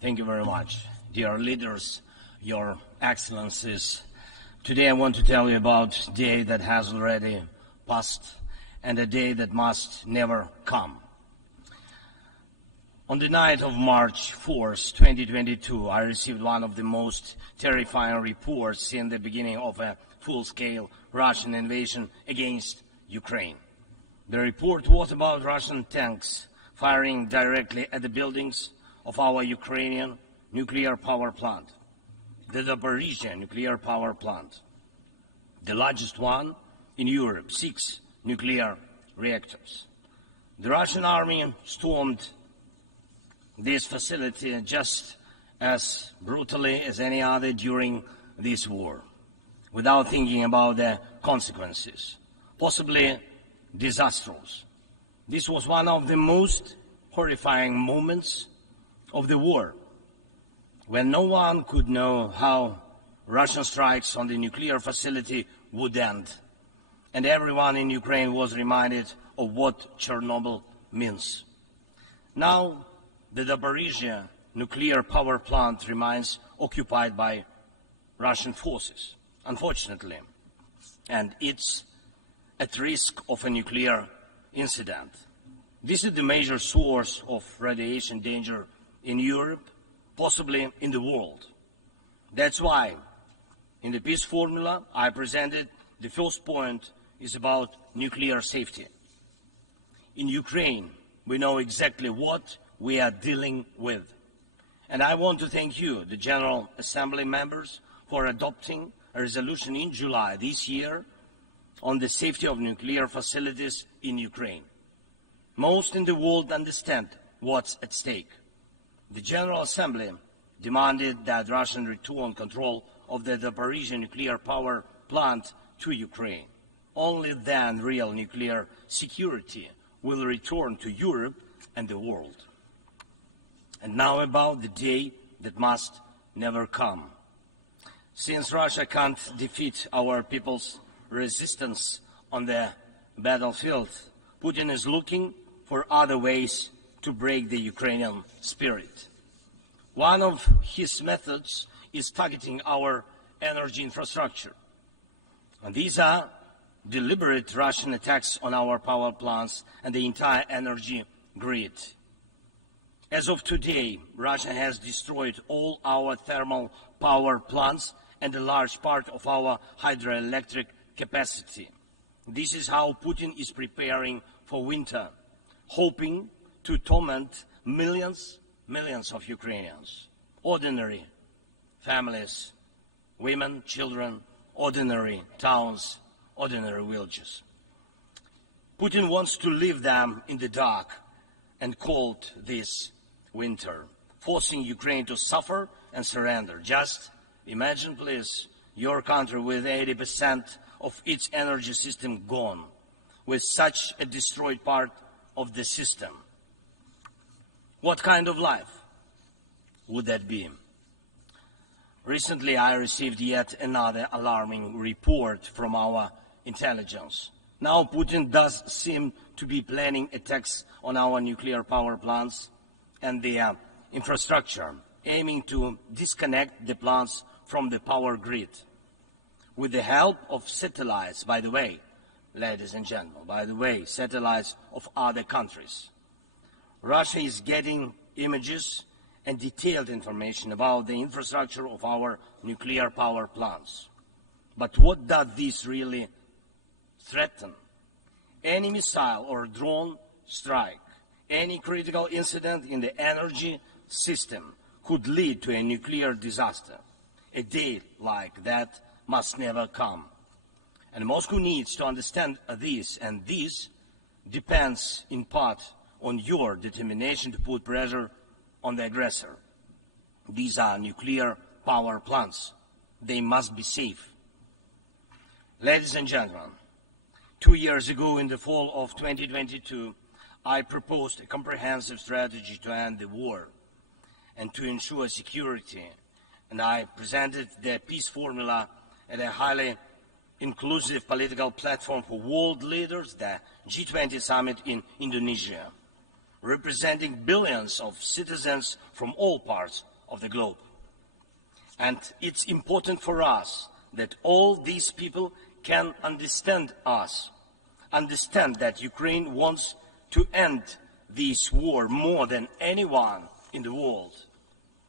Thank you very much. Dear leaders, your excellencies, today I want to tell you about a day that has already passed and a day that must never come. On the night of March 4th, 2022, I received one of the most terrifying reports since the beginning of a full-scale Russian invasion against Ukraine. The report was about Russian tanks firing directly at the buildings of our Ukrainian nuclear power plant, the Zaporizhzhia nuclear power plant, the largest one in Europe, 6 nuclear reactors. The Russian army stormed this facility just as brutally as any other during this war, without thinking about the consequences, possibly disastrous. This was one of the most horrifying moments of the war, when no one could know how Russian strikes on the nuclear facility would end, and everyone in Ukraine was reminded of what Chernobyl means. Now, the Zaporizhzhia nuclear power plant remains occupied by Russian forces, unfortunately, and it's at risk of a nuclear incident. This is the major source of radiation danger in Europe, possibly in the world. That's why, in the peace formula I presented, the first point is about nuclear safety. In Ukraine, we know exactly what we are dealing with. And I want to thank you, the General Assembly members, for adopting a resolution in July this year on the safety of nuclear facilities in Ukraine. Most in the world understand what's at stake. The General Assembly demanded that Russian return control of the Zaporizhzhia nuclear power plant to Ukraine. Only then real nuclear security will return to Europe and the world. And now about the day that must never come. Since Russia can't defeat our people's resistance on the battlefield, Putin is looking for other ways to break the Ukrainian spirit. One of his methods is targeting our energy infrastructure. And these are deliberate Russian attacks on our power plants and the entire energy grid. As of today, Russia has destroyed all our thermal power plants and a large part of our hydroelectric capacity. This is how Putin is preparing for winter, hoping to torment millions of Ukrainians, ordinary families, women, children, ordinary towns, ordinary villages. Putin wants to leave them in the dark and cold this winter, forcing Ukraine to suffer and surrender. Just imagine, please, your country with 80% of its energy system gone, with such a destroyed part of the system. What kind of life would that be? Recently, I received yet another alarming report from our intelligence. Now Putin does seem to be planning attacks on our nuclear power plants and the infrastructure, aiming to disconnect the plants from the power grid. With the help of satellites, by the way, ladies and gentlemen, satellites of other countries. Russia is getting images and detailed information about the infrastructure of our nuclear power plants. But what does this really threaten? Any missile or drone strike, any critical incident in the energy system could lead to a nuclear disaster. A day like that must never come. And Moscow needs to understand this, and this depends in part on your determination to put pressure on the aggressor. These are nuclear power plants. They must be safe. Ladies and gentlemen, 2 years ago, in the fall of 2022, I proposed a comprehensive strategy to end the war and to ensure security and I presented the peace formula at a highly inclusive political platform for world leaders, the G20 summit in Indonesia, representing billions of citizens from all parts of the globe. And it's important for us that all these people can understand us, understand that Ukraine wants to end this war more than anyone in the world.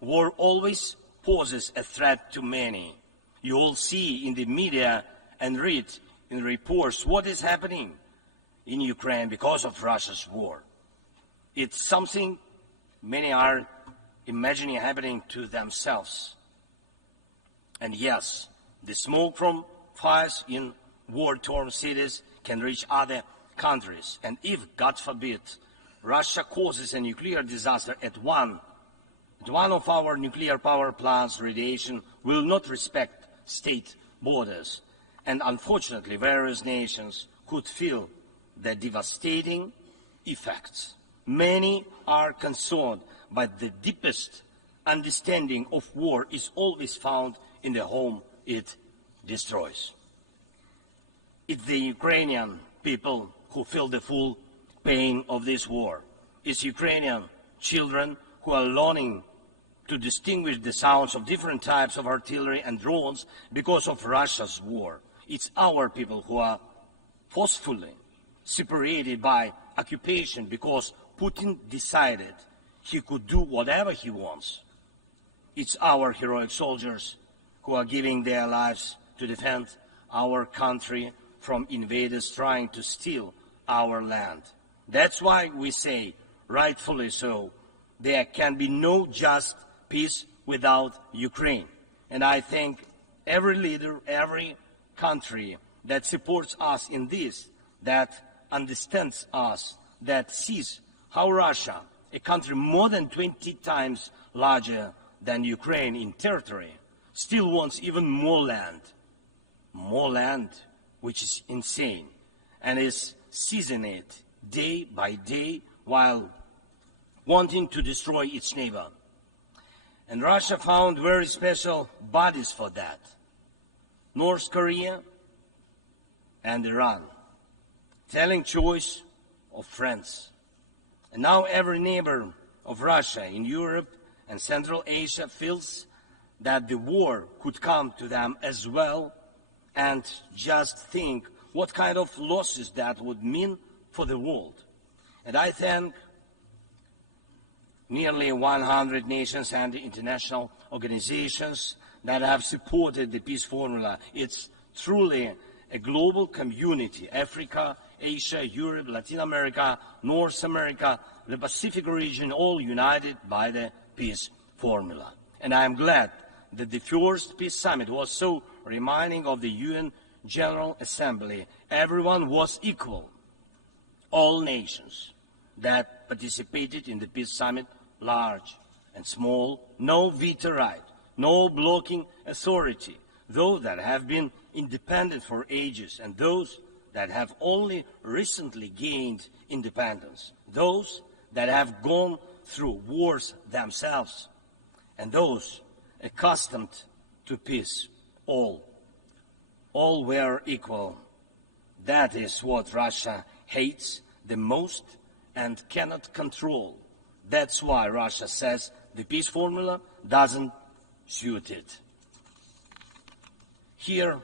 War always poses a threat to many. You all see in the media and read in reports what is happening in Ukraine because of Russia's war. It's something many are imagining happening to themselves. And yes, the smoke from fires in war-torn cities can reach other countries. And if, God forbid, Russia causes a nuclear disaster at one of our nuclear power plants, radiation will not respect state borders. And unfortunately, various nations could feel the devastating effects. Many are concerned, but the deepest understanding of war is always found in the home it destroys. It's the Ukrainian people who feel the full pain of this war. It's Ukrainian children who are learning to distinguish the sounds of different types of artillery and drones because of Russia's war. It's our people who are forcefully separated by occupation because Putin decided he could do whatever he wants. It's our heroic soldiers who are giving their lives to defend our country from invaders trying to steal our land. That's why we say, rightfully so, there can be no just peace without Ukraine. And I thank every leader, every country that supports us in this, that understands us, that sees how Russia, a country more than 20 times larger than Ukraine in territory, still wants even more land, which is insane, and is seizing it day by day while wanting to destroy its neighbor. And Russia found very special bodies for that. North Korea and Iran, telling choice of friends. And now every neighbor of Russia in Europe and Central Asia feels that the war could come to them as well, and just think what kind of losses that would mean for the world. And I thank nearly 100 nations and international organizations that have supported the peace formula. It's truly a global community: Africa, Asia, Europe, Latin America, North America, the Pacific region, all united by the peace formula. And I am glad that the first peace summit was so reminding of the UN General Assembly. Everyone was equal. All nations that participated in the peace summit, large and small, no veto right, no blocking authority, those that have been independent for ages and those that have only recently gained independence, those that have gone through wars themselves, and those accustomed to peace, all were equal. That is what Russia hates the most and cannot control. That's why Russia says the peace formula doesn't suit it. Here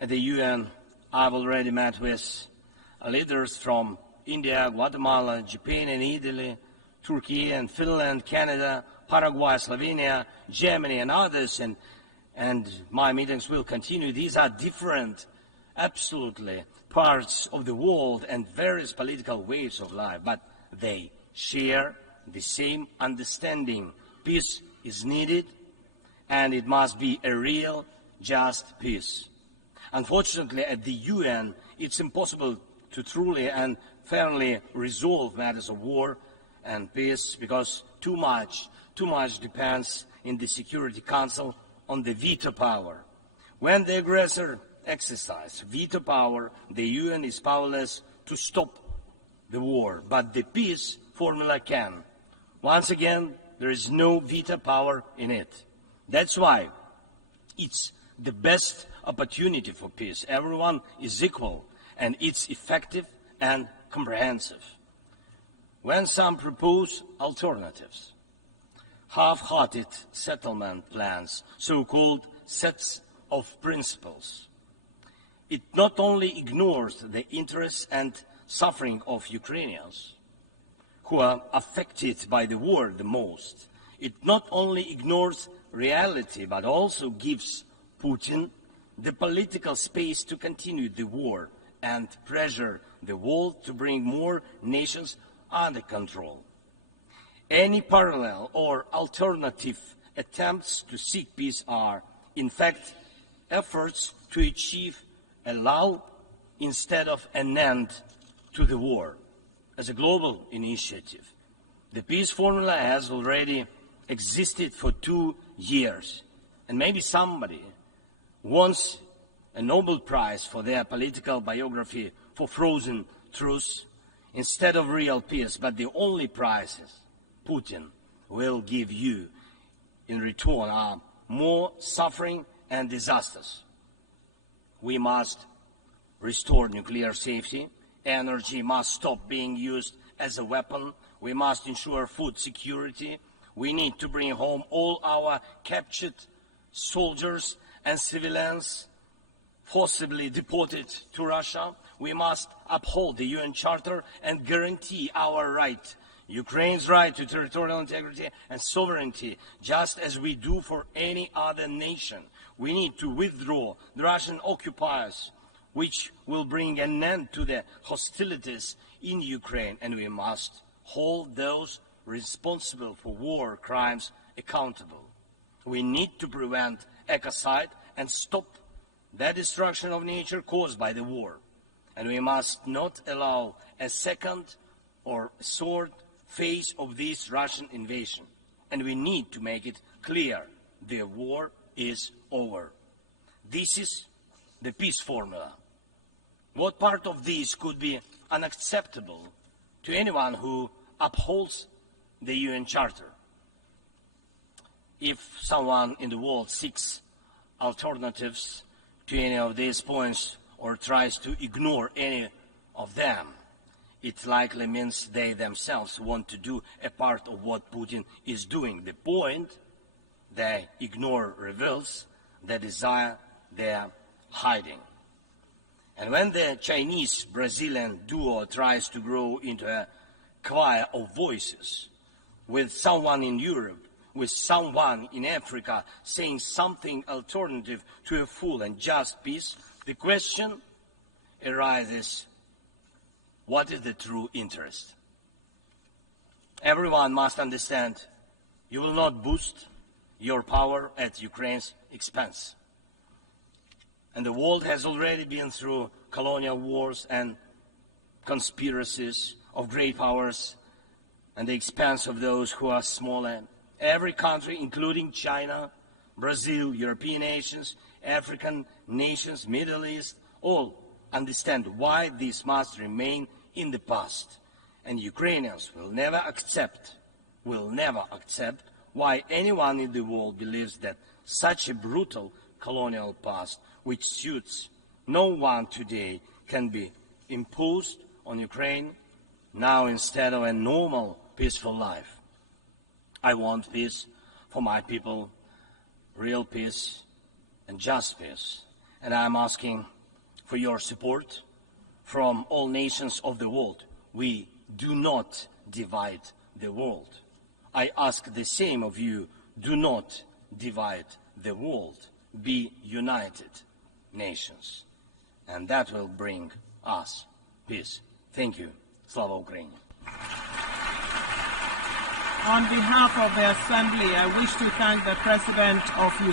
at the UN, I've already met with leaders from India, Guatemala, Japan and Italy, Turkey and Finland, Canada, Paraguay, Slovenia, Germany and others, and my meetings will continue. These are different, absolutely, parts of the world and various political ways of life, but they share the same understanding. Peace is needed, and it must be a real, just peace. Unfortunately, at the UN, it's impossible to truly and fairly resolve matters of war and peace because too much depends in the Security Council on the veto power. When the aggressor exercises veto power, the UN is powerless to stop the war, but the peace formula can. Once again, There is no veto power in it. That's why it's the best opportunity for peace. Everyone is equal, and it's effective and comprehensive. When some propose alternatives, half-hearted settlement plans, so-called sets of principles, it not only ignores the interests and suffering of Ukrainians, who are affected by the war the most. It not only ignores reality, but also gives Putin the political space to continue the war and pressure the world to bring more nations under control. Any parallel or alternative attempts to seek peace are, in fact, efforts to achieve a lull instead of an end to the war. As a global initiative, the peace formula has already existed for 2 years, and maybe somebody wants a Nobel Prize for their political biography for frozen truths instead of real peace, but the only prizes Putin will give you in return are more suffering and disasters. We must restore nuclear safety. Energy must stop being used as a weapon. We must ensure food security. We need to bring home all our captured soldiers and civilians forcibly deported to Russia. We must uphold the UN Charter and guarantee our right, Ukraine's right to territorial integrity and sovereignty, just as we do for any other nation. We need to withdraw the Russian occupiers, which will bring an end to the hostilities in Ukraine, and we must hold those responsible for war crimes accountable. We need to prevent ecocide and stop the destruction of nature caused by the war. And we must not allow a second or third phase of this Russian invasion. And we need to make it clear the war is over. This is the peace formula. What part of this could be unacceptable to anyone who upholds the UN Charter? If someone in the world seeks alternatives to any of these points or tries to ignore any of them, it likely means they themselves want to do a part of what Putin is doing. The point they ignore reveals the desire they're hiding. And when the Chinese-Brazilian duo tries to grow into a choir of voices, with someone in Europe, with someone in Africa saying something alternative to a full and just peace, the question arises, what is the true interest? Everyone must understand you will not boost your power at Ukraine's expense. And the world has already been through colonial wars and conspiracies of great powers at the expense of those who are smaller. Every country, including China, Brazil, European nations, African nations, Middle East, all understand why this must remain in the past. And Ukrainians will never accept why anyone in the world believes that such a brutal colonial past, which suits no one today, can be imposed on Ukraine now instead of a normal, peaceful life. I want peace for my people, real peace and just peace. And I'm asking for your support from all nations of the world. We do not divide the world. I ask the same of you, do not divide the world. Be united nations. And that will bring us peace. Thank you. Slava Ukraini. On behalf of the Assembly, I wish to thank the President of Ukraine.